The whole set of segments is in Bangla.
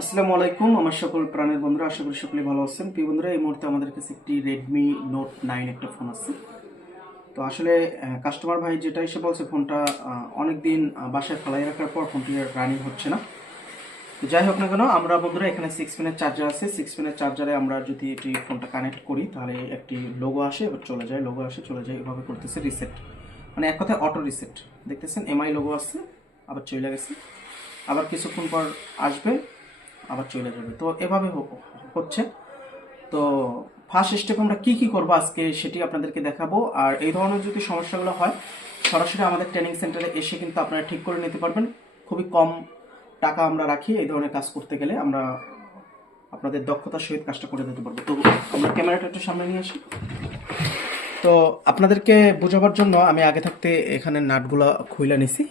আসসালামু আলাইকুম, আমার সকল প্রাণের বন্ধুরা, আশা করি সকলে ভালো আছেন। প্রিয় বন্ধুরা, এই মুহূর্তে আমাদের কাছে একটি রেডমি নোট নাইন একটা ফোন আছে। তো আসলে কাস্টমার ভাই যেটা এসে বলছে ফোনটা অনেক দিন বাসায় ফেলাই রাখার পর ফোনটি রানিং হচ্ছে না। তো যাই হোক না কেন, আমরা বন্ধুরা, এখানে সিক্স পিনের চার্জার আছে। সিক্স পিনের চার্জারে আমরা যদি এটি ফোনটা কানেক্ট করি, তাহলে একটি লোগো আসে, এবার চলে যায় লোগো আসে, চলে যায়, এভাবে করতেছে রিসেট মানে এক কথায় অটো রিসেট দেখতেছেন এমআই লোগো আসছে আবার চলে গেছে। আবার কিছুক্ষণ পর আসবে। আবার চলে যাবে। তো এভাবে হচ্ছে। তো ফার্স্ট স্টেপ আমরা কী কী করব আজকে সেটি আপনাদেরকে দেখাবো। আর এই ধরনের যদি সমস্যাগুলো হয়, সরাসরি আমাদের ট্রেনিং সেন্টারে এসে কিন্তু আপনারা ঠিক করে নিতে পারবেন। খুবই কম টাকা আমরা রাখি এই ধরনের কাজ করতে গেলে। আমরা আপনাদের দক্ষতার সহিত কাজটা করে দিতে পারব। তো আমরা ক্যামেরাটা একটু সামনে নিয়ে আসি। তো আপনাদেরকে বোঝাবার জন্য আমি আগে থাকতে এখানে নাটগুলো খুইলা নিছি।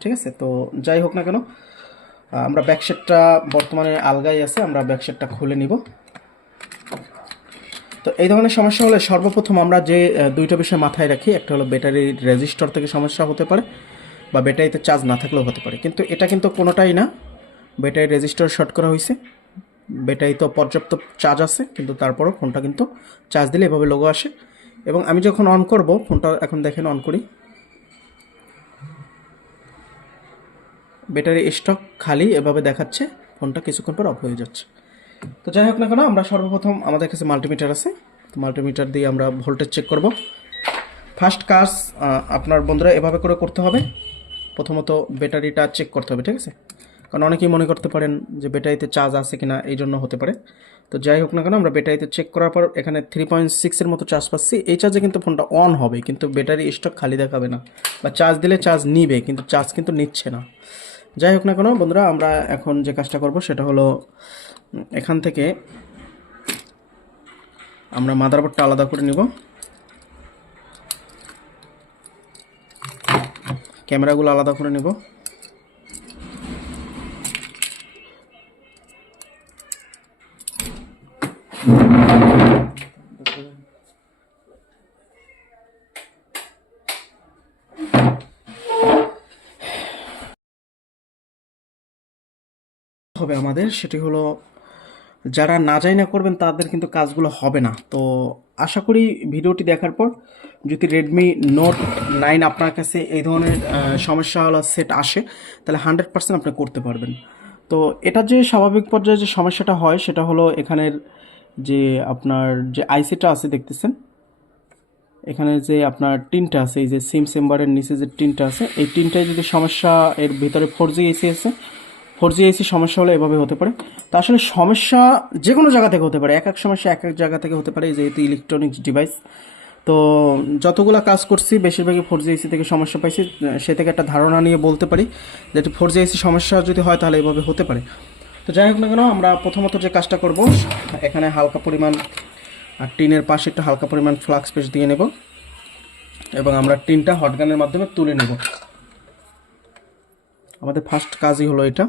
ঠিক আছে? তো যাই হোক না কেন আমরা ব্যাকশেটটা বর্তমানে আলগাই আছে, আমরা ব্যাকশেটটা খুলে নিব। তো এই ধরনের সমস্যা হলে সর্বপ্রথম আমরা যে দুইটা বিষয় মাথায় রাখি, একটা হলো ব্যাটারির রেজিস্টর থেকে সমস্যা হতে পারে, বা ব্যাটারিতে চার্জ না থাকলেও হতে পারে। কিন্তু এটা কিন্তু কোনোটাই না। ব্যাটারি রেজিস্টর শর্ট করা হয়েছে। ব্যাটারি তো পর্যাপ্ত চার্জ আছে, কিন্তু তারপরও ফোনটা কিন্তু চার্জ দিলে এভাবে লোগো আসে। এবং আমি যখন অন করব ফোনটা এখন দেখেন অন করি। ব্যাটারি স্টক খালি এভাবে দেখাচ্ছে, ফোনটা কিছুক্ষণ পর অফ হয়ে যাচ্ছে। তো যাই হোক না কেন, আমরা সর্বপ্রথম আমাদের কাছে মাল্টিমিটার আছে। তো মাল্টিমিটার দিয়ে আমরা ভোল্টেজ চেক করব। ফার্স্ট কাজ আপনার বন্ধুরা এভাবে করে করতে হবে। প্রথমত ব্যাটারিটা চেক করতে হবে, ঠিক আছে? কারণ অনেকেই মনে করতে পারেন যে ব্যাটারিতে চার্জ আছে কি না এই জন্য হতে পারে। তো যাই হোক না কেন, আমরা ব্যাটারিতে চেক করার পর এখানে থ্রি পয়েন্ট সিক্সের মতো চার্জ পাচ্ছি। এই চার্জে কিন্তু ফোনটা অন হবে, কিন্তু ব্যাটারি স্টক খালি দেখাবে না। বা চার্জ দিলে চার্জ নিবে, কিন্তু চার্জ কিন্তু নিচ্ছে না। যাই হোক না কেন, বন্ধুরা, আমরা এখন যে কাজটা করব সেটা হলো, এখান থেকে আমরা মাদারবোর্ডটা আলাদা করে নিব। ক্যামেরাগুলো আলাদা করে নেব। হবে আমাদের, সেটি হলো যারা না যাই না করবেন, তাদের কিন্তু কাজগুলো হবে না। তো আশা করি ভিডিওটি দেখার পর যদি রেডমি নোট নাইন আপনার কাছে এই ধরনের সমস্যা হলো সেট আসে, তাহলে হান্ড্রেড পার্সেন্ট আপনি করতে পারবেন। তো এটা যে স্বাভাবিক পর্যায়ে যে সমস্যাটা হয়, সেটা হলো এখানের যে আপনার যে আইসিটা আছে, দেখতেছেন? এখানে যে আপনার টিনটা আছে, এই যে সিম চেম্বারের নিচে যে টিনটা আছে, এই টিনটায় যদি সমস্যা এর ভিতরে ফোর জি এসি আছে ফোর জি এসি সমস্যা হলে এভাবে হতে পারে। তো আসলে সমস্যা যে কোনো জায়গা থেকে হতে পারে। এক এক সমস্যা এক এক জায়গা থেকে হতে পারে যেহেতু ইলেকট্রনিক্স ডিভাইস তো যতগুলো কাজ করছি, বেশিরভাগই ফোর জি এসি থেকে সমস্যা পাইছি। সে থেকে একটা ধারণা নিয়ে বলতে পারি যে ফোর জি এসি সমস্যা যদি হয় তাহলে এভাবে হতে পারে। তো যাই হোক না কেন, আমরা প্রথমত যে কাজটা করব, এখানে হালকা পরিমাণ টিনের পাশে একটু হালকা পরিমাণ ফ্লাক্স পেস্ট দিয়ে নেব এবং আমরা টিনটা হটগানের মাধ্যমে তুলে নেব। আমাদের ফার্স্ট কাজই হলো এটা।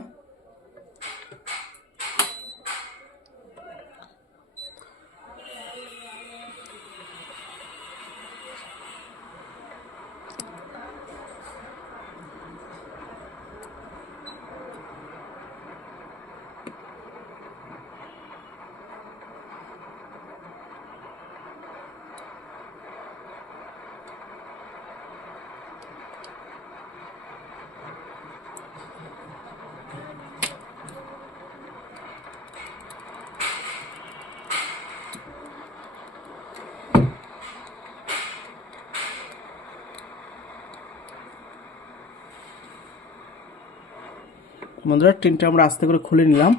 বন্ধুরা, টিনটা আমরা আস্তে করে খুলে নিলাম।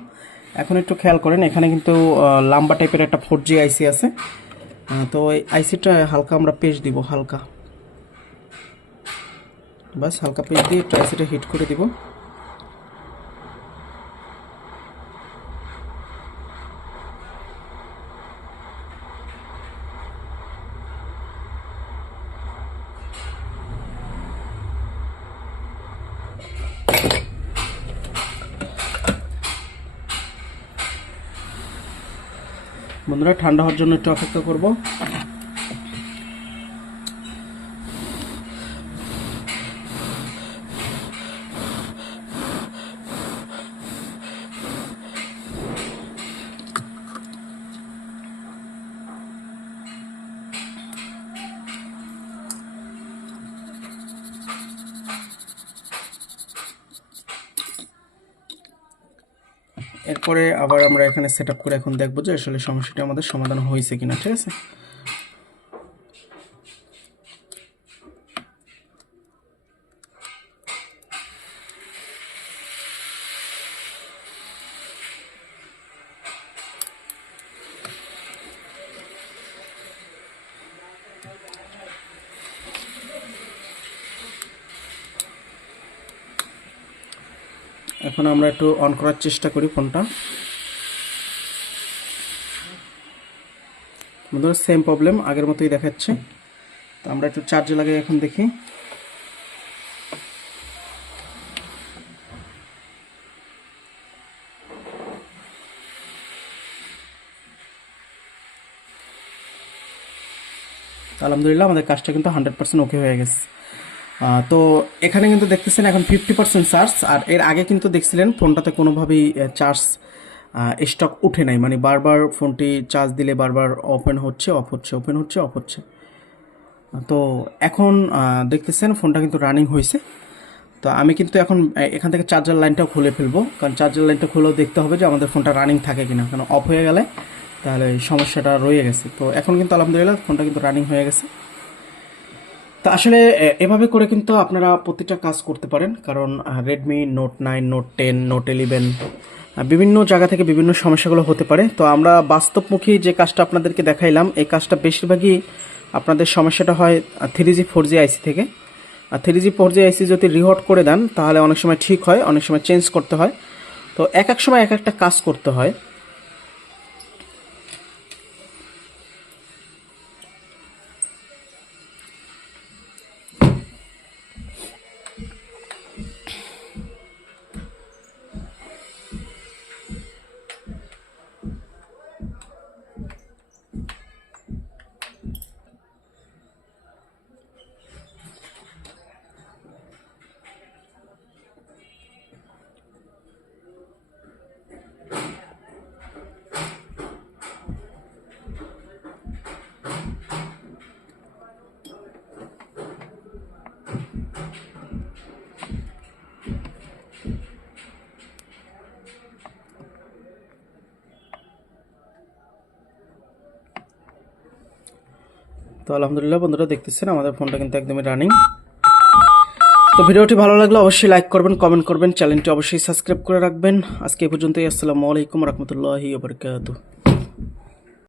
এখন একটু খেয়াল করেন, এখানে কিন্তু লাম্বা টাইপের একটা ফোর জি আইসি আছে। তো এই আইসিটা হালকা আমরা পেস্ট দিব, হালকা। বাস, হালকা পেস্ট দিয়ে একটু আইসিটা হিট করে দিব। বন্ধুরা ঠান্ডা হওয়ার জন্য একটু অপেক্ষা করব। এরপরে আবার আমরা এখানে সেট করে এখন দেখব যে আসলে সমস্যাটা আমাদের সমাধান হয়েছে কিনা, ঠিক আছে? এখন আমরা একটু অন করার চেষ্টা করি ফোনটা। বন্ধুরা সেম প্রবলেম আগের মতোই দেখাচ্ছে। তো আমরা একটু চার্জে লাগাই এখন দেখি। আলহামদুলিল্লাহ, আমাদের কাজটা কিন্তু হান্ড্রেড পার্সেন্ট ওকে হয়ে গেছে। তো এখানে কিন্তু দেখতেছেন এখন ফিফটি পার্সেন্ট চার্জ আর এর আগে কিন্তু দেখছিলেন ফোনটাতে কোনোভাবেই চার্জ স্টক উঠে নাই। মানে বারবার ফোনটি চার্জ দিলে বারবার ওপেন হচ্ছে অফ হচ্ছে ওপেন হচ্ছে অফ হচ্ছে। তো এখন দেখতেছেন ফোনটা কিন্তু রানিং হয়েছে। তো আমি কিন্তু এখন এখান থেকে চার্জার লাইনটাও খুলে ফেলব। কারণ চার্জার লাইনটা খুলেও দেখতে হবে যে আমাদের ফোনটা রানিং থাকে কিনা। কারণ অফ হয়ে গেলে তাহলে সমস্যাটা রয়ে গেছে। তো এখন কিন্তু আলহামদুলিল্লাহ ফোনটা কিন্তু রানিং হয়ে গেছে। তো আসলে এভাবে করে কিন্তু আপনারা প্রতিটা কাজ করতে পারেন। কারণ Redmi Note nine Note ten Note eleven বিভিন্ন জায়গা থেকে বিভিন্ন সমস্যাগুলো হতে পারে। তো আমরা বাস্তবমুখী যে কাজটা আপনাদেরকে দেখাইলাম, এই কাজটা বেশিরভাগই আপনাদের সমস্যাটা হয় থ্রি জি ফোর জি আইসি থেকে। আর থ্রি জি ফোর জি আইসি যদি রিহট করে দেন, তাহলে অনেক সময় ঠিক হয়, অনেক সময় চেঞ্জ করতে হয়। তো এক এক সময় এক একটা কাজ করতে হয়। তো আলহামদুলিল্লাহ বন্ধুরা দেখতেছেন, আমাদের ফোনটা কিন্তু একদমই রানিং তো ভিডিওটি ভালো লাগলে অবশ্যই লাইক করবেন কমেন্ট করবেন চ্যানেলটি অবশ্যই সাবস্ক্রাইব করে রাখবেন। আজকে এই পর্যন্তই, আসসালামু আলাইকুম রহমতুল্লাহি ওবরকাতুহ